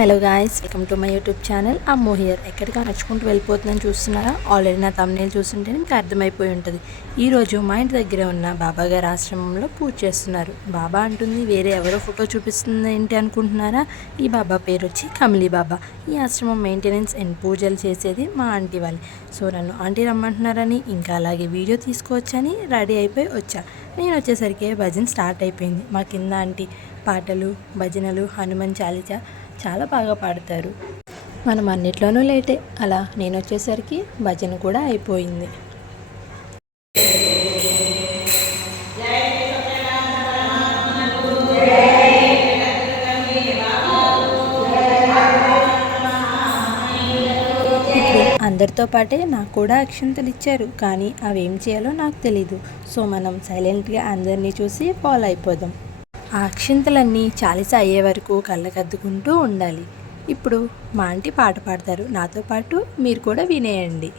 Hello guys, welcome to my YouTube channel. అమ్మో here. ఎక్కడికి నడుచుకుంటూ వెళ్ళిపోతుందని చూస్తున్నారా? ఆల్రెడీ నా తమ్నేల్ చూస్తుంటే మీకు అర్థమైపోయి ఉంటుంది. ఈరోజు మా ఇంటి దగ్గర ఉన్న బాబా గారి ఆశ్రమంలో పూజ చేస్తున్నారు. బాబా అంటుంది వేరే ఎవరో ఫోటో చూపిస్తుంది ఏంటి అనుకుంటున్నారా? ఈ బాబా పేరు వచ్చి కమలీ బాబా. ఈ ఆశ్రమం మెయింటెనెన్స్ అండ్ పూజలు చేసేది మా ఆంటీ వాళ్ళు. సో నన్ను ఆంటీ రమ్మంటున్నారని, ఇంకా అలాగే వీడియో తీసుకోవచ్చని రెడీ అయిపోయి వచ్చా. నేను వచ్చేసరికి భజన స్టార్ట్ అయిపోయింది. మా కింద ఆంటీ పాటలు, భజనలు, హనుమాన్ చాలీసా చాలా బాగా పాడతారు. మనం అన్నిట్లోనూ లేటే. అలా నేను వచ్చేసరికి భజన కూడా అయిపోయింది. అందరితో పాటే నాకు కూడా అక్షంతలు ఇచ్చారు, కానీ అవి ఏం చేయాలో నాకు తెలీదు. సో మనం సైలెంట్గా అందరినీ చూసి ఫాలో అయిపోదాం. ఆ అక్షింతలన్నీ చాలీస అయ్యే వరకు కళ్ళకద్దుకుంటూ ఉండాలి. ఇప్పుడు మా ఆంటీ పాట పాడతారు, నాతో పాటు మీరు కూడా వినేయండి.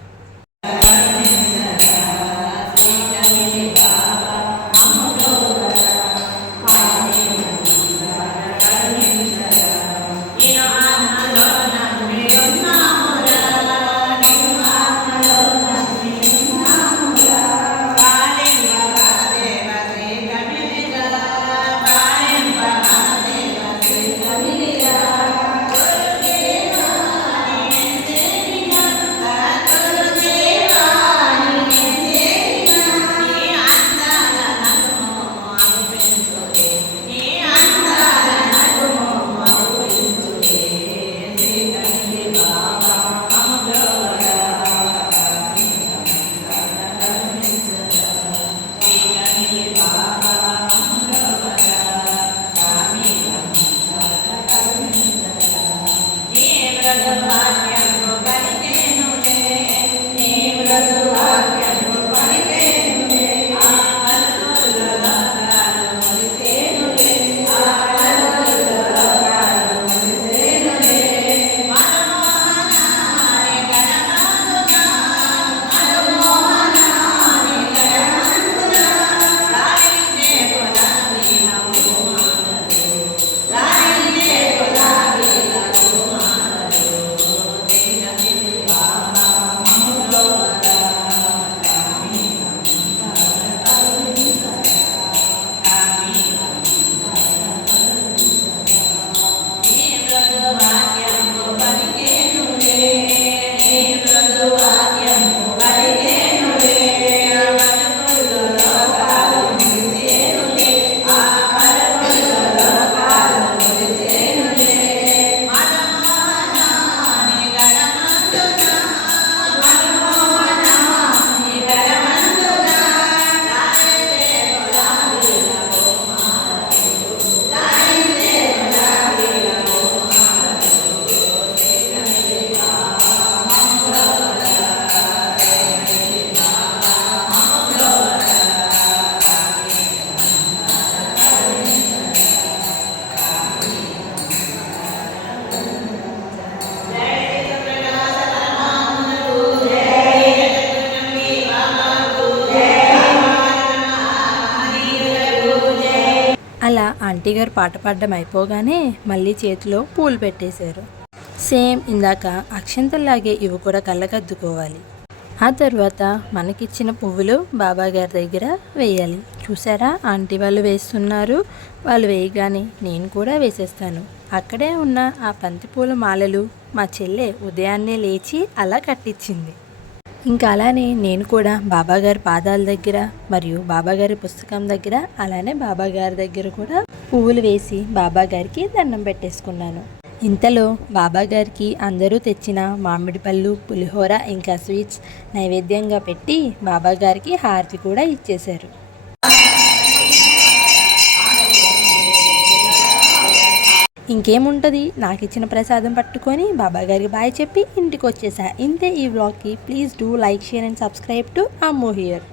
అలా ఆంటీ గారు పాట పాడడం అయిపోగానే మళ్ళీ చేతిలో పూలు పెట్టేశారు. సేమ్ ఇందాక అక్షంతల్లాగే ఇవి కూడా కళ్ళకద్దుకోవాలి. ఆ తర్వాత మనకిచ్చిన పువ్వులు బాబా గారి దగ్గర వేయాలి. చూసారా, ఆంటీ వాళ్ళు వేస్తున్నారు. వాళ్ళు వేయగానే నేను కూడా వేసేస్తాను. అక్కడే ఉన్న ఆ బంతిపూల మాలలు మా చెల్లె ఉదయాన్నే లేచి అలా కట్టించింది. ఇంకా అలానే నేను కూడా బాబాగారి పాదాల దగ్గర మరియు బాబాగారి పుస్తకం దగ్గర, అలానే బాబాగారి దగ్గర కూడా పువ్వులు వేసి బాబాగారికి దండం పెట్టేసుకున్నాను. ఇంతలో బాబాగారికి అందరూ తెచ్చిన మామిడి పళ్ళు, పులిహోర ఇంకా స్వీట్స్ నైవేద్యంగా పెట్టి బాబాగారికి హారతి కూడా ఇచ్చేశారు. ఇంకేముంటుంది, నాకు ఇచ్చిన ప్రసాదం పట్టుకొని బాబాగారికి బాయ్ చెప్పి ఇంటికి వచ్చేసా. ఇంతే ఈ వ్లాగ్కి. Please do like, share and subscribe to అమ్మో హియర్.